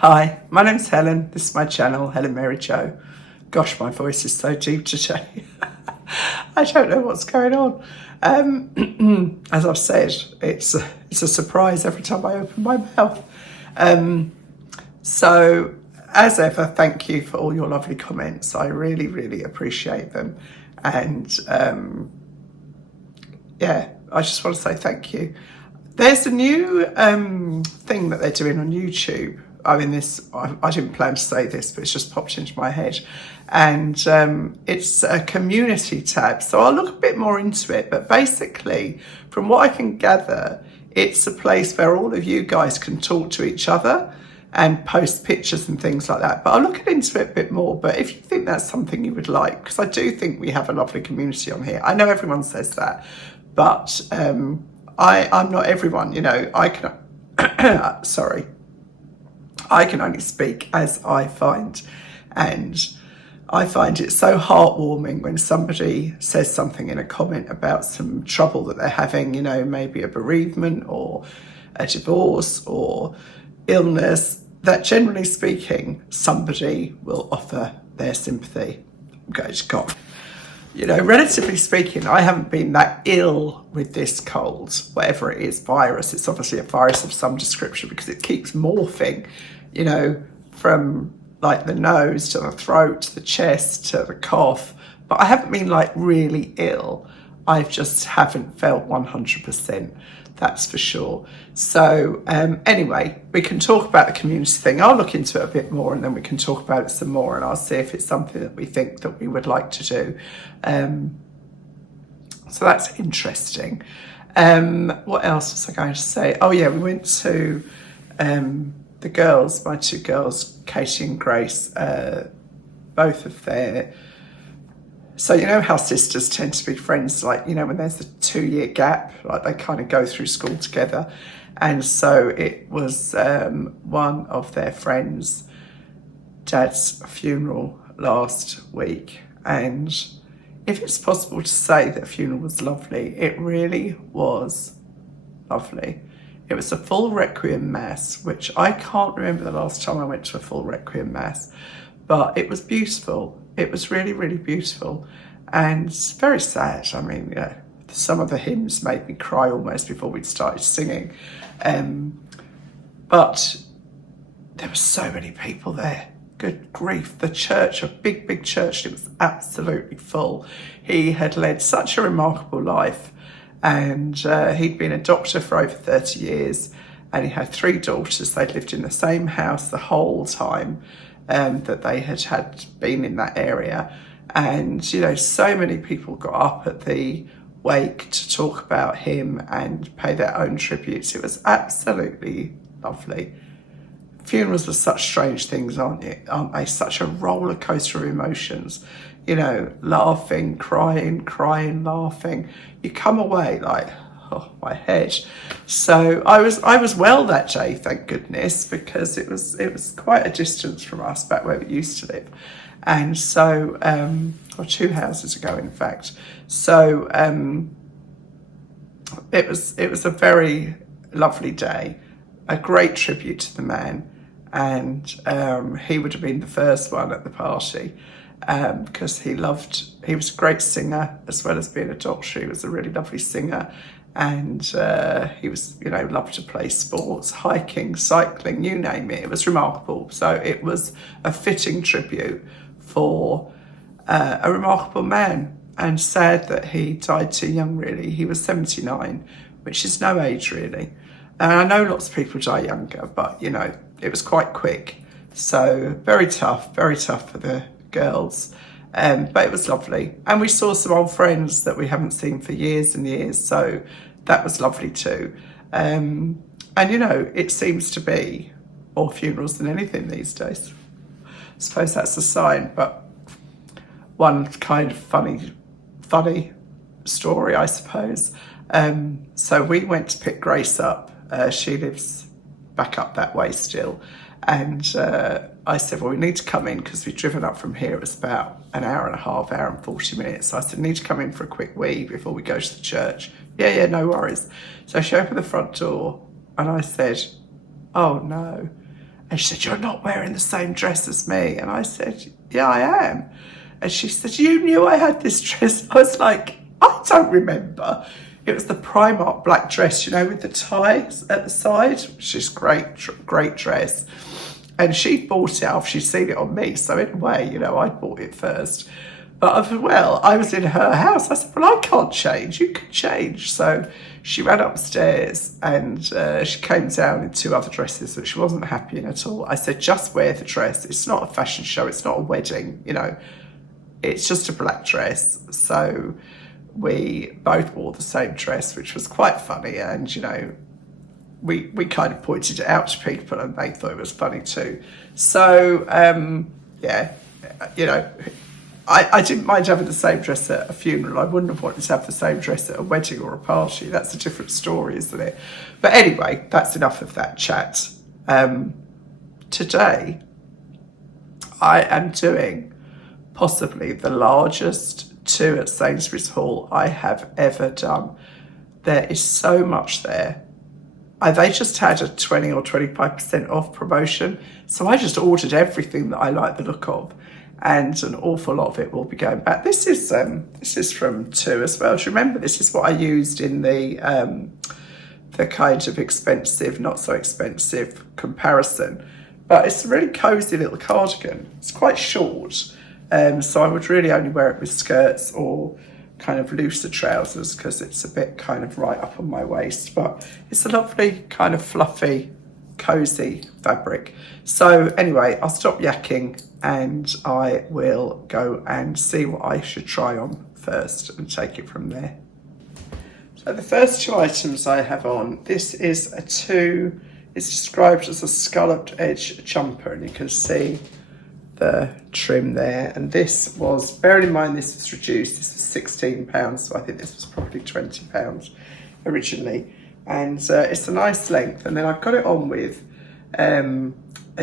Hi, my name's Helen. This is my channel, Helen Mary Jo. Gosh, my voice is so deep today. I don't know what's going on. As I've said, it's a surprise every time I open my mouth. So, as ever, thank you for all your lovely comments. I really, really appreciate them. And yeah, I just want to say thank you. There's a new thing that they're doing on YouTube. I mean, I didn't plan to say this, but it's just popped into my head. And it's a community tab. So I'll look a bit more into it. But basically, from what I can gather, it's a place where all of you guys can talk to each other and post pictures and things like that. But I'll look into it a bit more. But if you think that's something you would like, because I do think we have a lovely community on here. I know everyone says that, but I'm not everyone, you know. I can, sorry. I can only speak as I find, and I find it so heartwarming when somebody says something in a comment about some trouble that they're having, you know, maybe a bereavement or a divorce or illness, that generally speaking, somebody will offer their sympathy. God. You know, relatively speaking, I haven't been that ill with this cold, whatever it is, virus. It's obviously a virus of some description because it keeps morphing, you know, from like the nose to the throat, to the chest, to the cough. But I haven't been like really ill. I just haven't felt 100%, that's for sure. So anyway, we can talk about the community thing. I'll look into it a bit more and then we can talk about it some more and I'll see if it's something that we think that we would like to do. So that's interesting. What else was I going to say? Oh yeah, we went to the girls, my two girls, Katie and Grace, both of their... So you know how sisters tend to be friends, like, you know, when there's a 2-year gap, like they kind of go through school together. And so it was one of their friends' dad's funeral last week. And if it's possible to say that the funeral was lovely, it really was lovely. It was a full Requiem Mass, which I can't remember the last time I went to a full Requiem Mass, but it was beautiful. It was really, really beautiful and very sad. I mean, you know, some of the hymns made me cry almost before we'd started singing. But there were so many people there. Good grief. The church, a big, big church, it was absolutely full. He had led such a remarkable life and he'd been a doctor for over 30 years and he had 3 daughters. They'd lived in the same house the whole time that they had been in that area. And, you know, so many people got up at the wake to talk about him and pay their own tributes. It was absolutely lovely. Funerals are such strange things, aren't they? Such a roller coaster of emotions. You know, laughing, crying, laughing. You come away like, oh, my head. So I was well that day, thank goodness, because it was quite a distance from us back where we used to live. And so, or 2 houses ago, in fact. So it was a very lovely day, a great tribute to the man. And he would have been the first one at the party because he was a great singer as well as being a doctor. He was a really lovely singer. And he was, you know, loved to play sports, hiking, cycling, you name it. It was remarkable. So it was a fitting tribute for a remarkable man, and sad that he died too young, really. He was 79, which is no age, really. And I know lots of people die younger, but, you know, it was quite quick. So very tough for the girls. But it was lovely. And we saw some old friends that we haven't seen for years and years. So that was lovely too. And, you know, it seems to be more funerals than anything these days. I suppose that's a sign. But one kind of funny story, I suppose. So we went to pick Grace up. She lives back up that way still. And I said, well, we need to come in because we've driven up from here. It was about an hour and a half, hour and 40 minutes. So I said, need to come in for a quick wee before we go to the church. Yeah, no worries. So she opened the front door and I said, oh no. And she said, "You're not wearing the same dress as me." And I said, "Yeah, I am." And she said, "You knew I had this dress?" I was like, "I don't remember." It was the Primark black dress, you know, with the ties at the side, which is great dress. And she bought it after she'd seen it on me. So in a way, you know, I bought it first. But I was in her house. I said, "Well, I can't change. You can change." So she ran upstairs and she came down in 2 other dresses that she wasn't happy in at all. I said, "Just wear the dress. It's not a fashion show. It's not a wedding, you know. It's just a black dress." So we both wore the same dress, which was quite funny. And, you know, we kind of pointed it out to people and they thought it was funny too. So, yeah, you know, I didn't mind having the same dress at a funeral. I wouldn't have wanted to have the same dress at a wedding or a party. That's a different story, isn't it? But anyway, that's enough of that chat. Today, I am doing possibly the largest two at Sainsbury's haul I have ever done. There is so much there. They just had a 20 or 25% off promotion. So I just ordered everything that I like the look of. And an awful lot of it will be going back. This is from two as well. Do you remember, this is what I used in the kind of expensive, not so expensive comparison. But it's a really cosy little cardigan. It's quite short. So I would really only wear it with skirts or kind of looser trousers because it's a bit kind of right up on my waist. But it's a lovely kind of fluffy, cozy fabric. So anyway, I'll stop yakking and I will go and see what I should try on first and take it from there. So the first 2 items I have on, this is it's described as a scalloped edge jumper, and you can see the trim there. And this was, bearing in mind this was reduced, this was £16, so I think this was probably £20 originally. And it's a nice length. And then I've got it on with a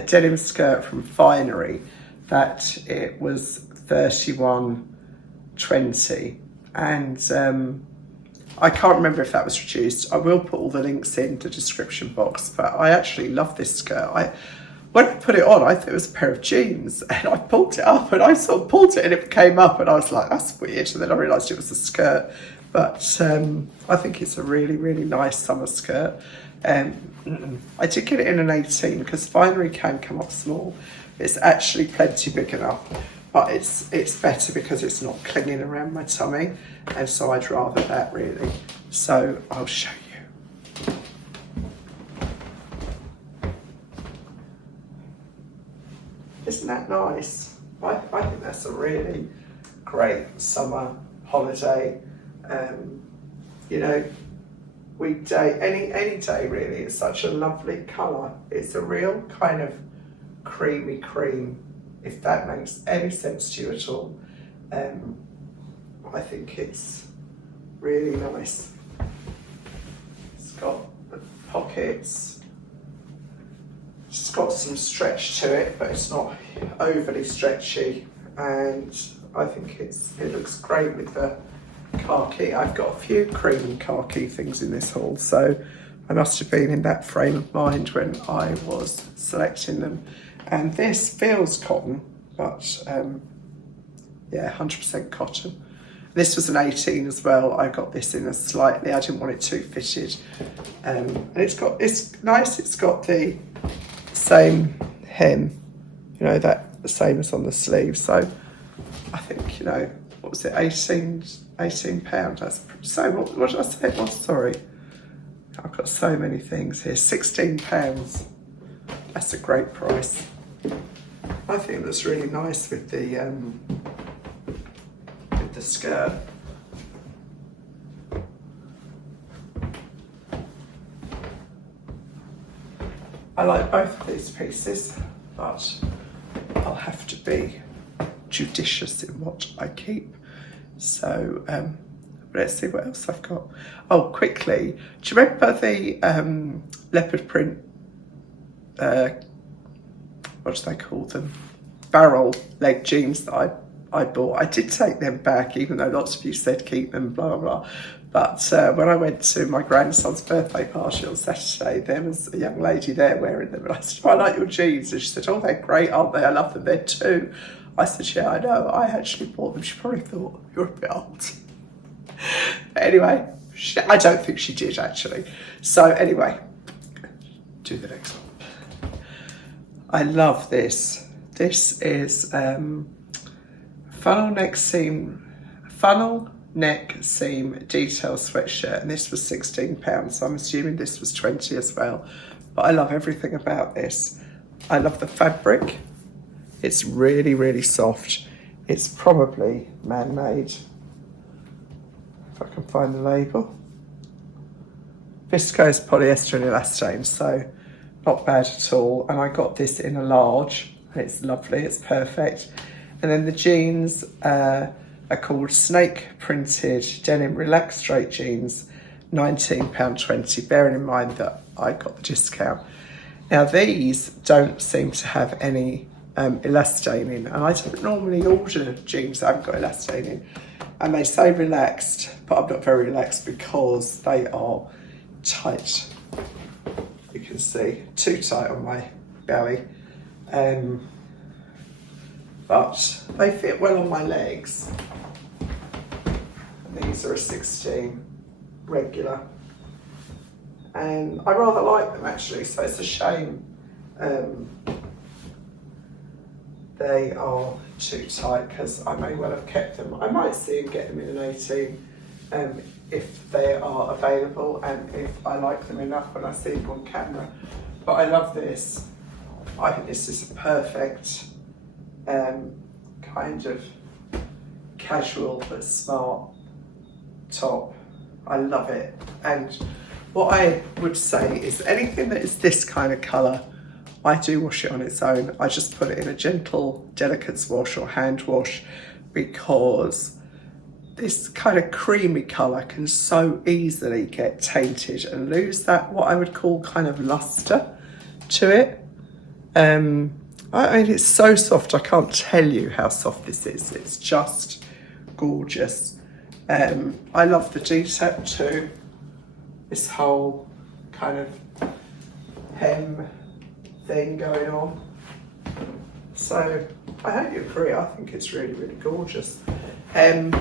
denim skirt from Finery that it was £31.20, and I can't remember if that was reduced. I will put all the links in the description box, but I actually love this skirt. When I put it on, I thought it was a pair of jeans, and I pulled it up, and I sort of pulled it, and it came up, and I was like, "That's weird," and then I realised it was a skirt. But I think it's a really, really nice summer skirt. I did get it in an 18 because Finery can come up small. It's actually plenty big enough, but it's better because it's not clinging around my tummy, and so I'd rather that really. So I'll show you. Isn't that nice? I think that's a really great summer holiday. You know, weekday, any day really. It's such a lovely colour. It's a real kind of creamy cream, if that makes any sense to you at all. I think it's really nice. It's got the pockets. It's got some stretch to it, but it's not overly stretchy. And I think it looks great with the khaki. I've got a few cream and khaki things in this haul, so I must have been in that frame of mind when I was selecting them. And this feels cotton, but yeah, 100% cotton. This was an 18 as well. I got this in a slightly, I didn't want it too fitted. And it's nice, it's got the same hem, you know, that the same as on the sleeve. So I think, you know, what was it, £18? That's so, what did I say it was? Sorry. I've got so many things here. £16. That's a great price. I think that's really nice with the skirt. I like both of these pieces, but I'll have to be judicious in what I keep. So let's see what else I've got. Oh, quickly, do you remember the leopard print, what do they call them? Barrel leg jeans that I bought. I did take them back, even though lots of you said keep them, blah, blah, blah. But when I went to my grandson's birthday party on Saturday, there was a young lady there wearing them. And I said, "Oh, I like your jeans." And she said, "Oh, they're great, aren't they? I love them. They're too." I said, "Yeah, I know. I actually bought them." She probably thought, "You're a bit old." But anyway, I don't think she did, actually. So anyway, do the next one. I love this. This is funnel neck seam detail sweatshirt, and this was £16, so I'm assuming this was 20 as well. But I love everything about this. I love the fabric. It's really, really soft. It's probably man-made, if I can find the label. Viscose polyester and elastane, so not bad at all. And I got this in a large, and it's lovely, it's perfect. And then the jeans are called snake printed denim relaxed straight jeans, £19.20, bearing in mind that I got the discount. Now these don't seem to have any elastane in, and I don't normally order jeans that haven't got elastane in. And they say relaxed, but I'm not very relaxed because they are tight. You can see, too tight on my belly. But they fit well on my legs. And these are a 16 regular. And I rather like them actually, so it's a shame they are too tight, because I may well have kept them. I might see and get them in an 18 if they are available and if I like them enough when I see them on camera. But I love this. I think this is a perfect kind of casual but smart top. I love it. And what I would say is anything that is this kind of colour, I do wash it on its own. I just put it in a gentle delicates wash or hand wash, because this kind of creamy colour can so easily get tainted and lose that, what I would call kind of luster to it. I mean, it's so soft. I can't tell you how soft this is. It's just gorgeous. I love the detail too. This whole kind of hem thing going on. So I hope you agree. I think it's really, really gorgeous. I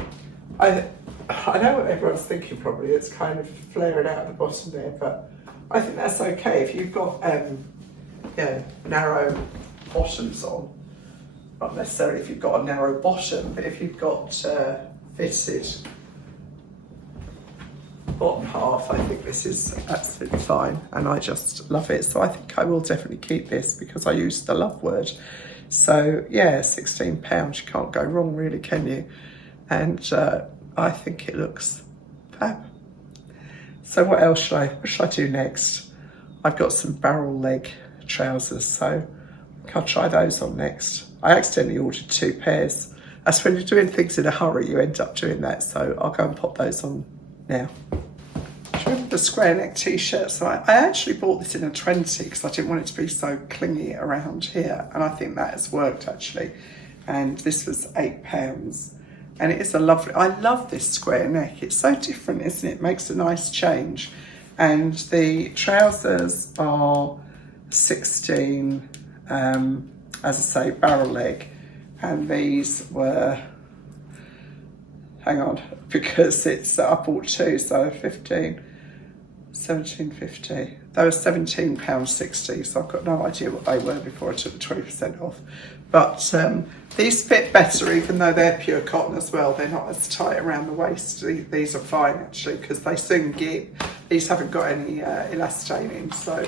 know what everyone's thinking probably. It's kind of flaring out at the bottom there, but I think that's okay if you've got narrow bottoms on. Not necessarily if you've got a narrow bottom, but if you've got fitted bottom half, I think this is absolutely fine, and I just love it. So I think I will definitely keep this because I used the love word. So yeah, £16, you can't go wrong really, can you? And I think it looks fab. So what else should I do next? I've got some barrel leg trousers, so I'll try those on next. I accidentally ordered 2 pairs. That's when you're doing things in a hurry, you end up doing that. So I'll go and pop those on now. Do you remember the square neck t-shirt? So I actually bought this in a 20 because I didn't want it to be so clingy around here. And I think that has worked actually. And this was £8. And it is a lovely, I love this square neck. It's so different, isn't it? It makes a nice change. And the trousers are 16, as I say, barrel leg. And these were, hang on, because it's, I bought 2, so 15, 17.50. They were £17.60, so I've got no idea what they were before I took the 20% off. But these fit better, even though they're pure cotton as well. They're not as tight around the waist. These are fine actually, because they soon give. These haven't got any elastane in, so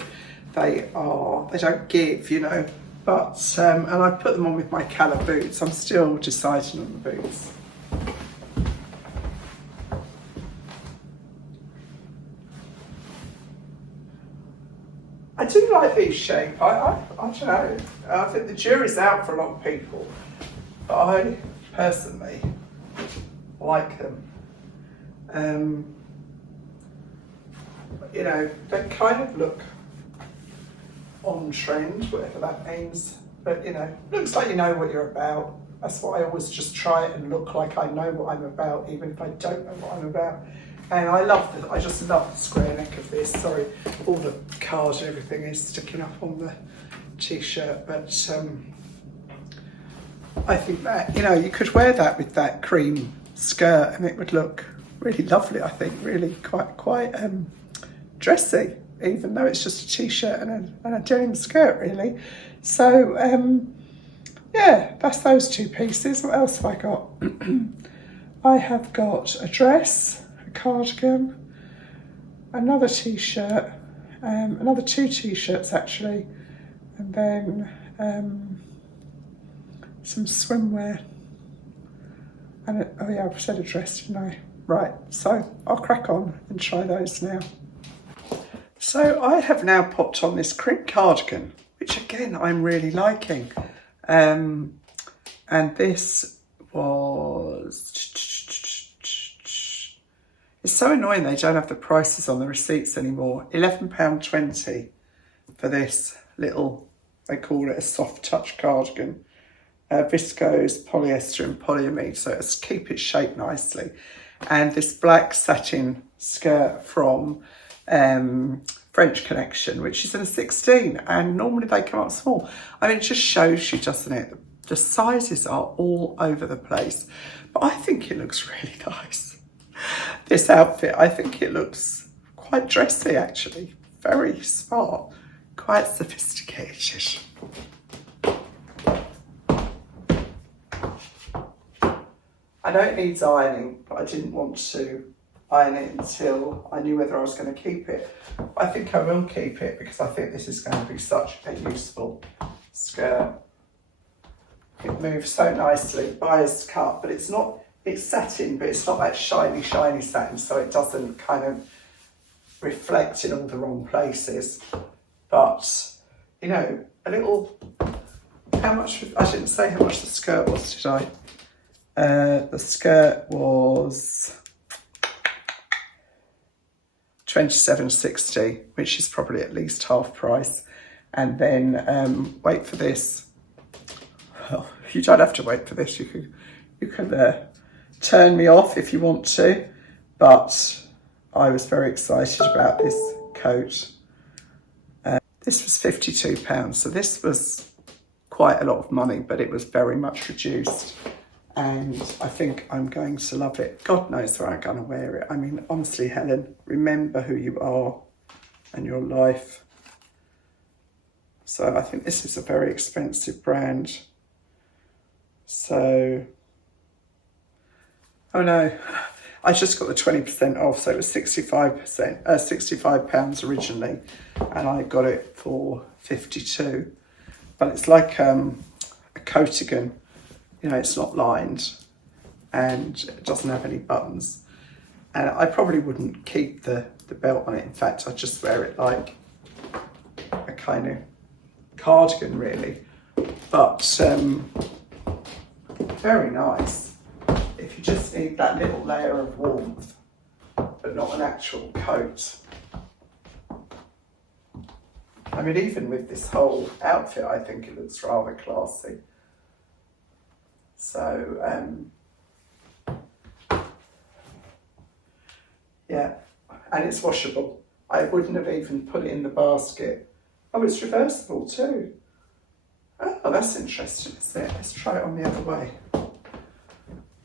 they don't give, you know. But and I put them on with my Cala boots. I'm still deciding on the boots. I do like these shape. I don't know. I think the jury's out for a lot of people, but I personally like them. You know, they kind of look on trend, whatever that means. But you know, looks like you know what you're about. That's why I always just try it and look like I know what I'm about, even if I don't know what I'm about. And I just love the square neck of this. Sorry, all the card and everything is sticking up on the t-shirt, but I think that, you know, you could wear that with that cream skirt and it would look really lovely. I think really quite dressy, even though it's just a t-shirt and a denim skirt, really. So yeah, that's those two pieces. What else have I got? I have got a dress, a cardigan, another t-shirt, another two t-shirts actually, and then some swimwear. And oh yeah, I've said a dress, didn't I? Right, so I'll crack on and try those now. So I have now popped on this crimp cardigan, which again I'm really liking. And this was, it's so annoying they don't have the prices on the receipts anymore. £11.20 for this little, they call it a soft touch cardigan. Viscose, polyester and polyamide, so it's keep its shape nicely. And this black satin skirt from French Connection, which is in a 16, and normally they come up small. I mean, it just shows you, doesn't it? The sizes are all over the place, but I think it looks really nice. This outfit, I think it looks quite dressy actually, very smart, quite sophisticated. I know it needs ironing, but I didn't want to iron it until I knew whether I was going to keep it. I think I will keep it because I think this is going to be such a useful skirt. It moves so nicely, bias cut, but it's not, it's satin, but it's not that shiny satin, so it doesn't kind of reflect in all the wrong places. But, you know, a little, how much, I didn't say how much the skirt was, did I? The skirt was £27.60, which is probably at least half price. And then wait for this. Well, you don't have to wait for this. You can turn me off if you want to, but I was very excited about this coat. This was £52, so this was quite a lot of money, but it was very much reduced. And I think I'm going to love it. God knows where I'm going to wear it. I mean, honestly, Helen, remember who you are and your life. So I think this is a very expensive brand. So, oh no, I just got the 20% off. So it was £65 originally, and I got it for 52. But it's like a Coatigan. You know, it's not lined and it doesn't have any buttons. And I probably wouldn't keep the belt on it. In fact, I'd just wear it like a kind of cardigan, really. But very nice. If you just need that little layer of warmth, but not an actual coat. I mean, even with this whole outfit, I think it looks rather classy. So, yeah, and it's washable. I wouldn't have even put it in the basket. Oh, it's reversible too. Oh, that's interesting, isn't it? Let's try it on the other way.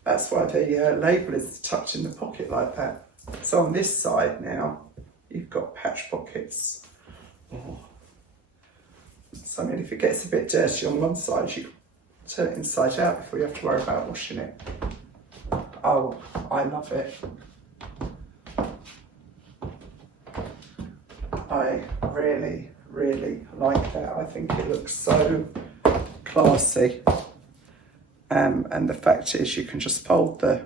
That's why the label is tucked in the pocket like that. So on this side now, you've got patch pockets. Oh. So, I mean, if it gets a bit dirty on one side, you turn it inside out before you have to worry about washing it. Oh, I love it. I really, really like that. I think it looks so classy. And the fact is you can just fold the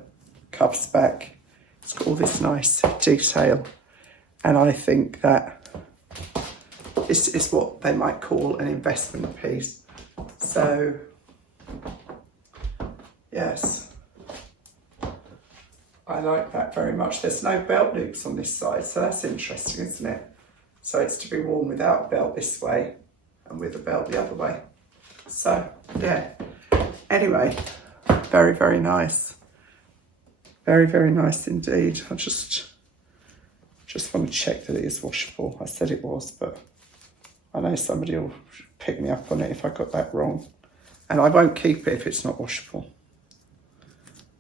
cuffs back. It's got all this nice detail. And I think that this is what they might call an investment piece. So, yes, I like that very much. There's no belt loops on this side, so that's interesting, isn't it? So it's to be worn without a belt this way and with a belt the other way. So, yeah. Anyway, very, very nice. Very, very nice indeed. I'll just Just want to check that it is washable. I said it was, but I know somebody will pick me up on it if I got that wrong. And I won't keep it if it's not washable.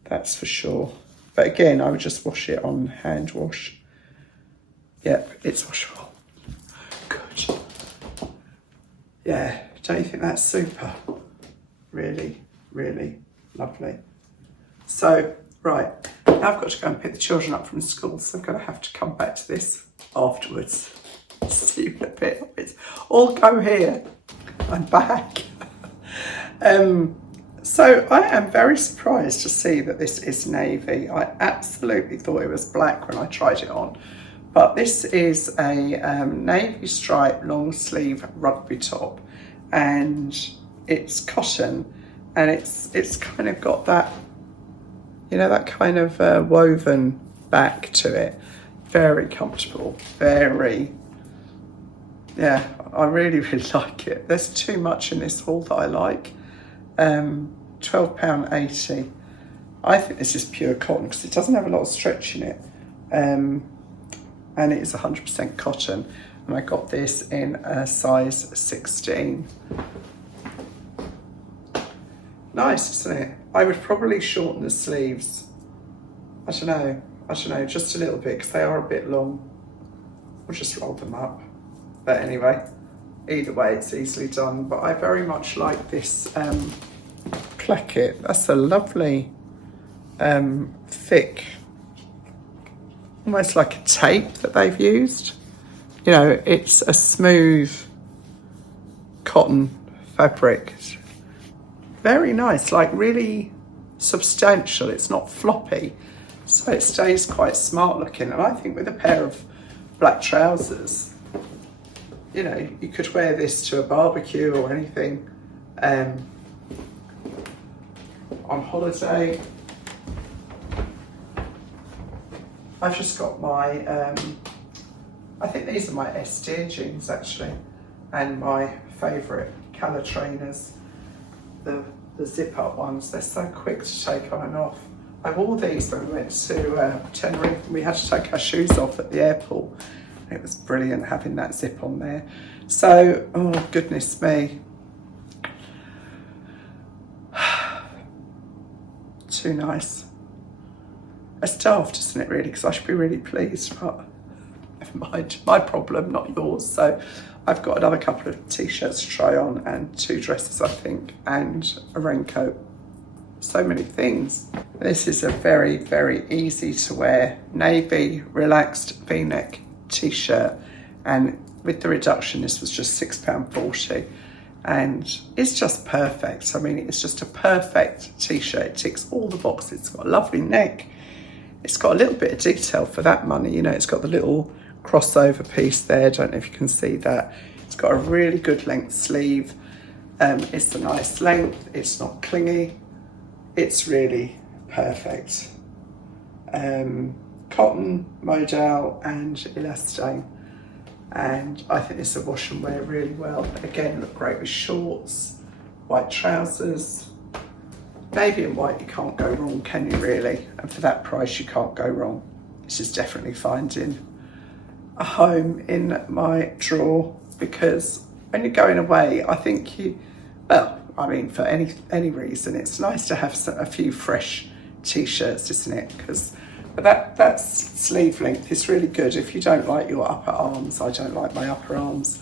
That's for sure. But again, I would just wash it on hand wash. Yep, it's washable. Good. Yeah, don't you think that's super? Really, really lovely. So, right, now I've got to go and pick the children up from school, so I'm going to have to come back to this afterwards. See you in a bit. It's all go here. I'm back. So I am very surprised to see that this is navy. I absolutely thought it was black when I tried it on, but this is a navy stripe long sleeve rugby top, and it's cotton, and it's kind of got that, you know, that kind of woven back to it. Very comfortable, very, yeah, I really, really like it. There's too much in this haul that I like. £12.80. I think this is pure cotton because it doesn't have a lot of stretch in it. And it is 100% cotton. And I got this in a size 16. Nice, isn't it? I would probably shorten the sleeves. I don't know, just a little bit because they are a bit long. We'll just roll them up. But anyway, either way, it's easily done. But I very much like this placket. That's a lovely thick, almost like a tape that they've used. You know, it's a smooth cotton fabric. Very nice, like really substantial. It's not floppy, so it stays quite smart looking. And I think with a pair of black trousers, you know, you could wear this to a barbecue or anything. On holiday. I've just got my, I think these are my SD jeans actually, and my favourite colour trainers, the zip up ones. They're so quick to take on and off. I wore these when we went to Tenerife and we had to take our shoes off at the airport. It was brilliant having that zip on there. So, oh goodness me. Too nice. It's daft, isn't it, really? Because I should be really pleased, but never mind. My problem, not yours. So I've got another couple of t-shirts to try on and 2 dresses, I think, and a raincoat. So many things. This is a very, very easy to wear navy relaxed v-neck t-shirt, and with the reduction, this was just £6.40. And it's just perfect. I mean, it's just a perfect t-shirt. It ticks all the boxes. It's got a lovely neck. It's got a little bit of detail for that money. You know, it's got the little crossover piece there. I don't know if you can see that. It's got a really good length sleeve. It's a nice length. It's not clingy. It's really perfect. Cotton, modal and elastane. And I think this will wash and wear really well. Again, look great with shorts, white trousers. Navy and white, you can't go wrong, can you really? And for that price, you can't go wrong. This is definitely finding a home in my drawer, because when you're going away, I think you, well, I mean, for any reason, it's nice to have a few fresh t-shirts, isn't it? Because that sleeve length is really good. If you don't like your upper arms, I don't like my upper arms,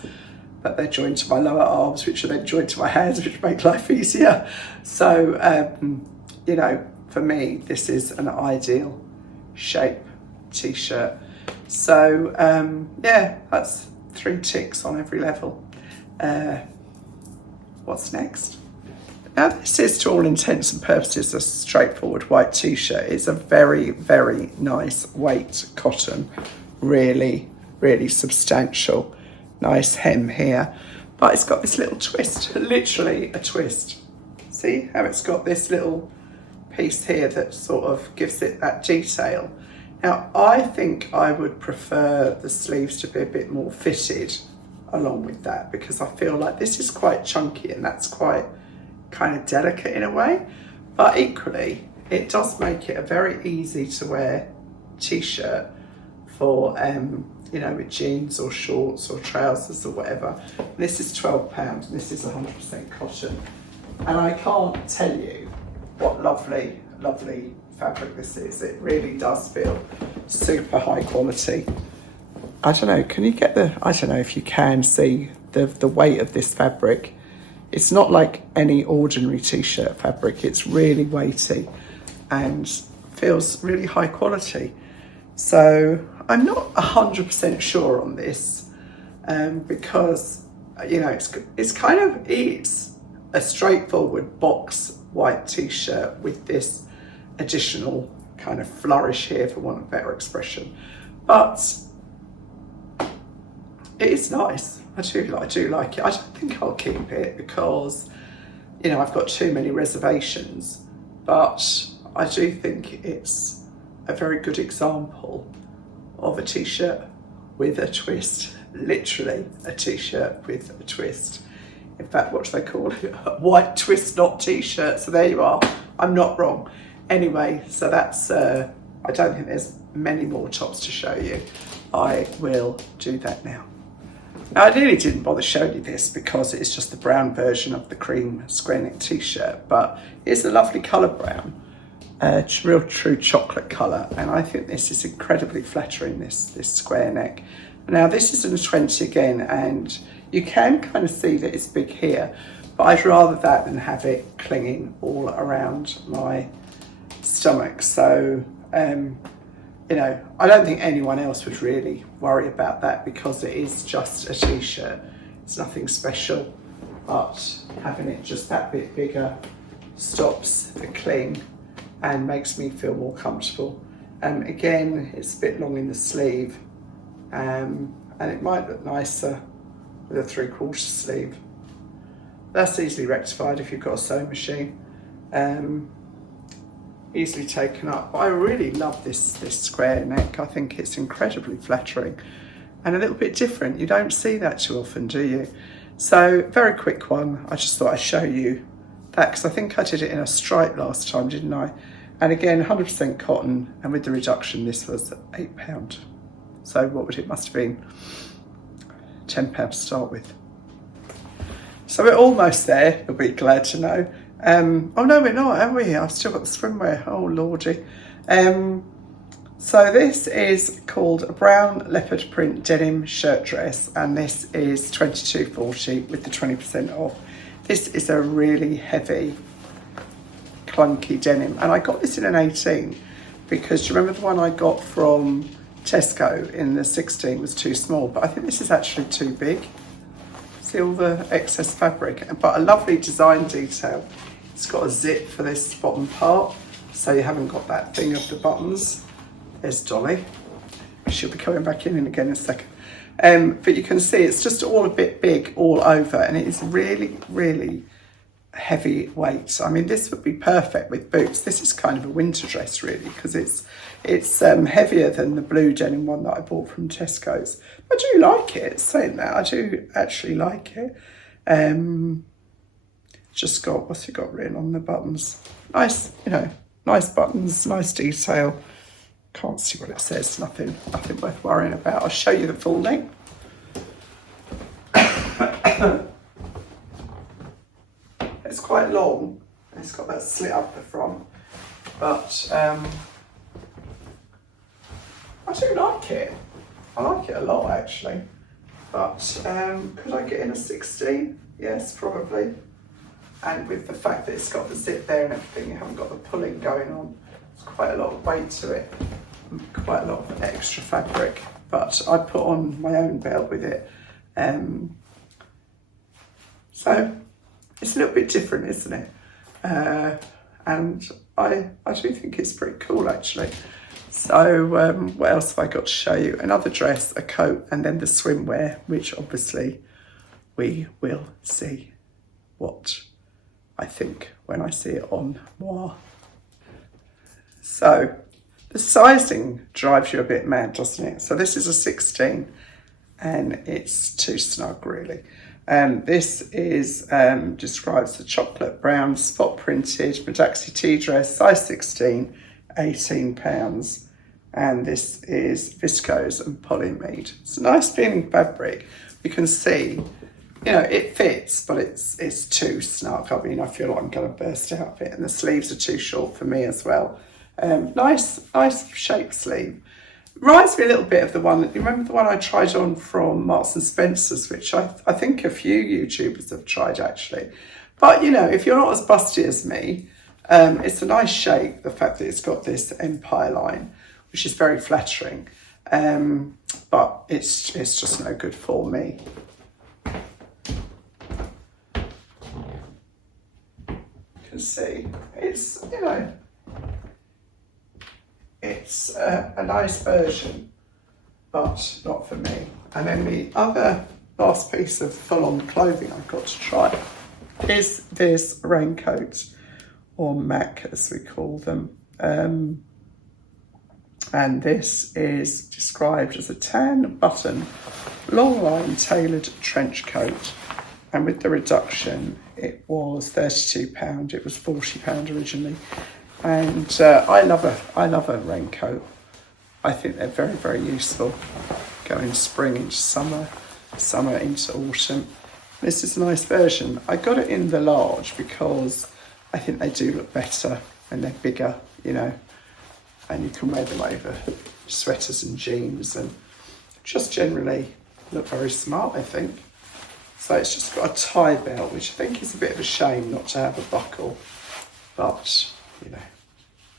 but they're joined to my lower arms, which are then joined to my hands, which make life easier. So, you know, for me, this is an ideal shape t-shirt. So, yeah, that's 3 ticks on every level. What's next? Now, this is, to all intents and purposes, a straightforward white t-shirt. It's a very, very nice weight cotton, really, really substantial. Nice hem here, but it's got this little twist, literally a twist. See how it's got this little piece here that sort of gives it that detail. Now, I think I would prefer the sleeves to be a bit more fitted along with that, because I feel like this is quite chunky and that's quite kind of delicate in a way, but equally it does make it a very easy to wear t-shirt for, you know, with jeans or shorts or trousers or whatever. This is £12 and this is 100% cotton. And I can't tell you what lovely, lovely fabric this is. It really does feel super high quality. I don't know, can you get I don't know if you can see the weight of this fabric. It's not like any ordinary t-shirt fabric. It's really weighty and feels really high quality. So I'm not 100% sure on this because, you know, it's a straightforward box white t-shirt with this additional kind of flourish here, for want of a better expression. But it is nice. I do like it. I don't think I'll keep it because, you know, I've got too many reservations, but I do think it's a very good example of a t-shirt with a twist. Literally a t-shirt with a twist. In fact, what do they call it? White twist knot t-shirt. So there you are. I'm not wrong. Anyway, so that's, I don't think there's many more tops to show you. I will do that now. Now, I really didn't bother showing you this because it's just the brown version of the cream square neck t-shirt, but it's a lovely colour brown, real true chocolate colour, and I think this is incredibly flattering, this square neck. Now, this is in a 20 again, and you can kind of see that it's big here, but I'd rather that than have it clinging all around my stomach. So, you know, I don't think anyone else would really worry about that because it is just a t-shirt. It's nothing special, but having it just that bit bigger stops the cling and makes me feel more comfortable. Again, it's a bit long in the sleeve, and it might look nicer with a 3/4 sleeve. That's easily rectified if you've got a sewing machine. Easily taken up. But I really love this square neck. I think it's incredibly flattering and a little bit different. You don't see that too often, do you? So, very quick one. I just thought I'd show you that because I think I did it in a stripe last time, didn't I? And again, 100% cotton, and with the reduction, this was £8. So what would it must have been? £10 to start with. So we're almost there, you'll be glad to know. Oh no, we're not, have we? I've still got the swimwear. Oh lordy. So this is called a brown leopard print denim shirt dress, and this is £22.40 with the 20% off. This is a really heavy, clunky denim, and I got this in an 18 because do you remember the one I got from Tesco in the 16 was too small, but I think this is actually too big. See all the excess fabric, but a lovely design detail. It's got a zip for this bottom part, so you haven't got that thing of the buttons. There's Dolly. She'll be coming back in again in a second. But you can see it's just all a bit big all over, and it is really, really heavy weight. I mean, this would be perfect with boots. This is kind of a winter dress really, because it's heavier than the blue denim one that I bought from Tesco's. I do like it, saying that, I do actually like it. Just got, what's it got written on the buttons? Nice, you know, nice buttons, nice detail. Can't see what it says, nothing worth worrying about. I'll show you the full length. It's quite long. It's got that slit up the front, but I do like it. I like it a lot actually. But could I get in a 16? Yes, probably. And with the fact that it's got the zip there and everything, you haven't got the pulling going on. It's quite a lot of weight to it, quite a lot of extra fabric. But I put on my own belt with it. So it's a little bit different, isn't it? And I do think it's pretty cool actually. So what else have I got to show you? Another dress, a coat, and then the swimwear, which obviously we will see what I think when I see it on moi. So the sizing drives you a bit mad, doesn't it? So this is a 16 and it's too snug really. This is describes the chocolate brown spot printed Madaxi tea dress, size 16, £18. and this is viscose and polyamide. It's a nice feeling fabric. You can see, you know, it fits, but it's too snug. I mean, I feel like I'm going to burst out of it, and the sleeves are too short for me as well. Nice shaped sleeve. Reminds me a little bit of the one, you remember the one I tried on from Marks and Spencer's, which I think a few YouTubers have tried actually. But you know, if you're not as busty as me, it's a nice shape, the fact that it's got this empire line, which is very flattering. But it's just no good for me. You can see, it's, you know, it's a nice version, but not for me. And then the other last piece of full-on clothing I've got to try is this raincoat, or mac as we call them. And this is described as a tan button, long line tailored trench coat. And with the reduction, it was £32. It was £40 originally. And I love a raincoat. I think they're very, very useful going spring into summer, summer into autumn. This is a nice version. I got it in the large because I think they do look better and they're bigger, you know, and you can wear them over sweaters and jeans and just generally look very smart, I think. So it's just got a tie belt, which I think is a bit of a shame not to have a buckle, but you know,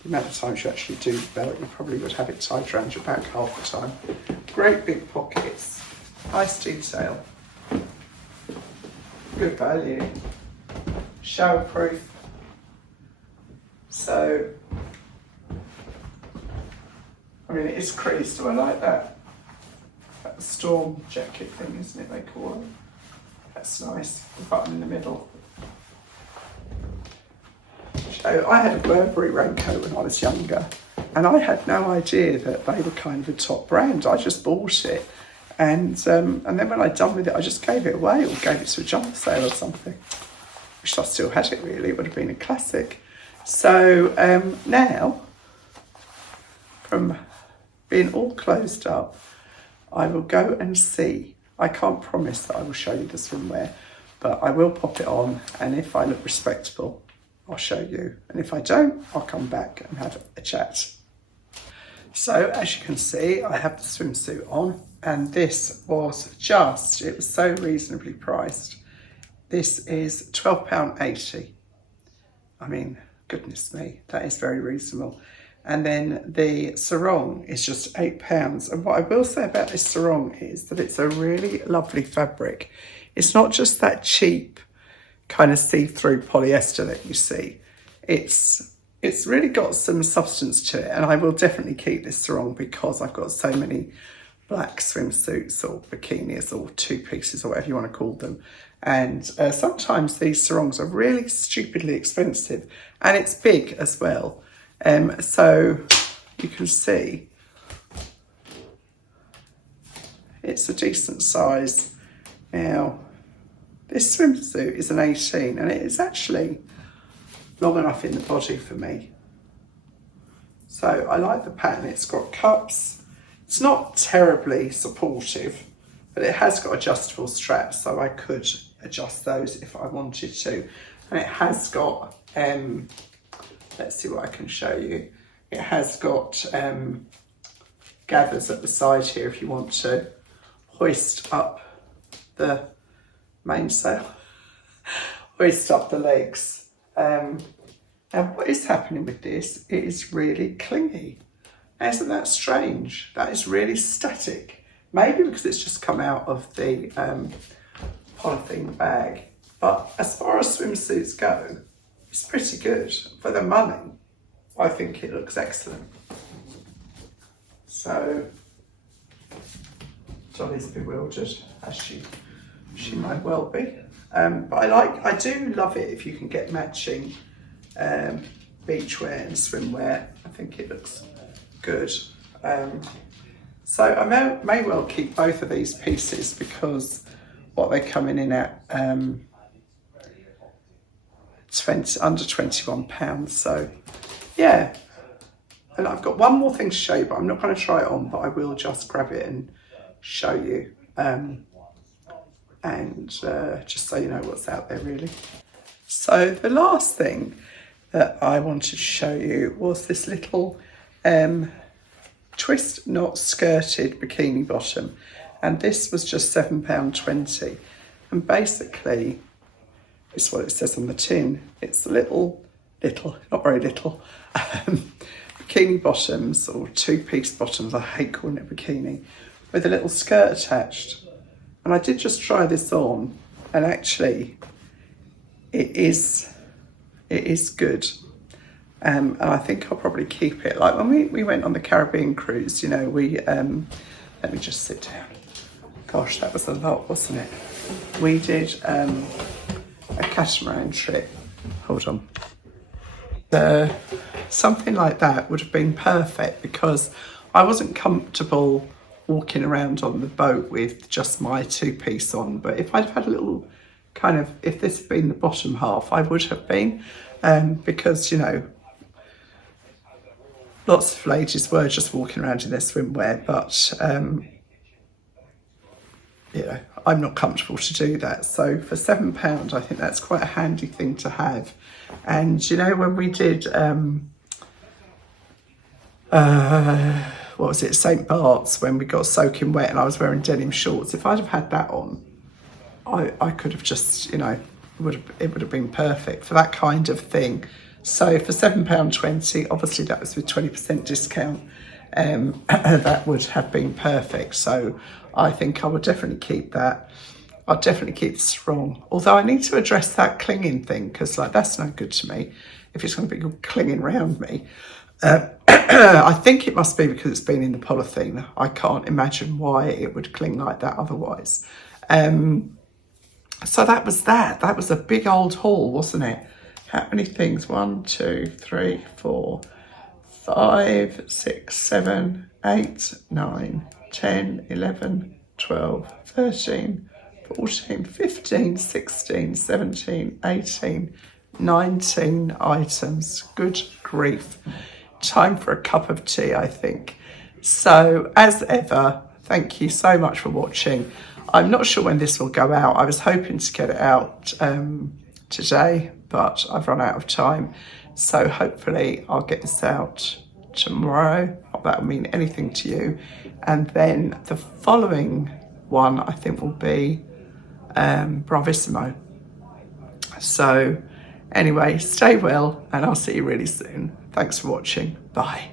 the amount of times you actually do the belt, you probably would have it tied around your back half the time. Great big pockets, nice detail, good value, shower proof. So, I mean, it is creased. Do I like that? That storm jacket thing, isn't it, they call it? That's nice, the button in the middle. So I had a Burberry raincoat when I was younger, and I had no idea that they were kind of a top brand. I just bought it, and then when I'd done with it, I just gave it away or gave it to a jumper sale or something. Wish I still had it, really. It would have been a classic. So now, from being all closed up, I will go and see. I can't promise that I will show you the swimwear, but I will pop it on, and if I look respectable, I'll show you. And if I don't, I'll come back and have a chat. So as you can see, I have the swimsuit on, and this was just, it was so reasonably priced. This is £12.80. I mean, goodness me, that is very reasonable. And then the sarong is just £8. And what I will say about this sarong is that it's a really lovely fabric. It's not just that cheap kind of see-through polyester that you see. It's really got some substance to it, and I will definitely keep this sarong because I've got so many black swimsuits or bikinis or two pieces or whatever you want to call them. And sometimes these sarongs are really stupidly expensive, and it's big as well. So you can see it's a decent size. Now, this swimsuit is an 18, and it is actually long enough in the body for me. So I like the pattern. It's got cups. It's not terribly supportive, but it has got adjustable straps, so I could adjust those if I wanted to. And it has got, let's see what I can show you. It has got gathers at the side here if you want to hoist up the mainsail, hoist up the legs. Now what is happening with this, it is really clingy. Now, isn't that strange? That is really static. Maybe because it's just come out of the polythene bag. But as far as swimsuits go, it's pretty good. For the money, I think it looks excellent. So, Dolly's bewildered, as she might well be. But I do love it if you can get matching beachwear and swimwear. I think it looks good. So I may well keep both of these pieces because what they're coming in at under £21. So yeah, And I've got one more thing to show you, but I'm not going to try it on, but I will just grab it and show you. Just so you know what's out there, really. So the last thing that I wanted to show you was this little twist knot skirted bikini bottom, and this was just £7.20, and basically it's what it says on the tin. It's little, not very little, bikini bottoms, or two-piece bottoms, I hate calling it bikini, with a little skirt attached. And I did just try this on, and actually it is good. And I think I'll probably keep it. Like when we went on the Caribbean cruise, you know, we, let me just sit down. Gosh, that was a lot, wasn't it? We did a catamaran trip. Hold on. Something like that would have been perfect, because I wasn't comfortable walking around on the boat with just my two-piece on. But if I'd had a little kind of, if this had been the bottom half, I would have been, because, you know, lots of ladies were just walking around in their swimwear, but, you know, I'm not comfortable to do that. So for £7, I think that's quite a handy thing to have. And, you know, when we did, what was it, St. Bart's, when we got soaking wet and I was wearing denim shorts, if I'd have had that on, I could have just, you know, it would have been perfect for that kind of thing. So for £7.20, obviously that was with 20% discount, that would have been perfect. So I think I would definitely keep that. I'll definitely keep the Sarong. Although I need to address that clinging thing, because like that's no good to me if it's going to be clinging around me. I think it must be because it's been in the polythene. I can't imagine why it would cling like that otherwise. So that was that. That was a big old haul, wasn't it? How many things? 1, 2, 3, 4, 5, 6, 7, 8, 9, 10, 11, 12, 13, 14, 15, 16, 17, 18, 19 items. Good grief. Time for a cup of tea, I think. So, as ever, thank you so much for watching. I'm not sure when this will go out. I was hoping to get it out today, but I've run out of time. So hopefully I'll get this out tomorrow. Not that will mean anything to you. And then the following one, I think, will be Bravissimo. So anyway, stay well, and I'll see you really soon. Thanks for watching. Bye.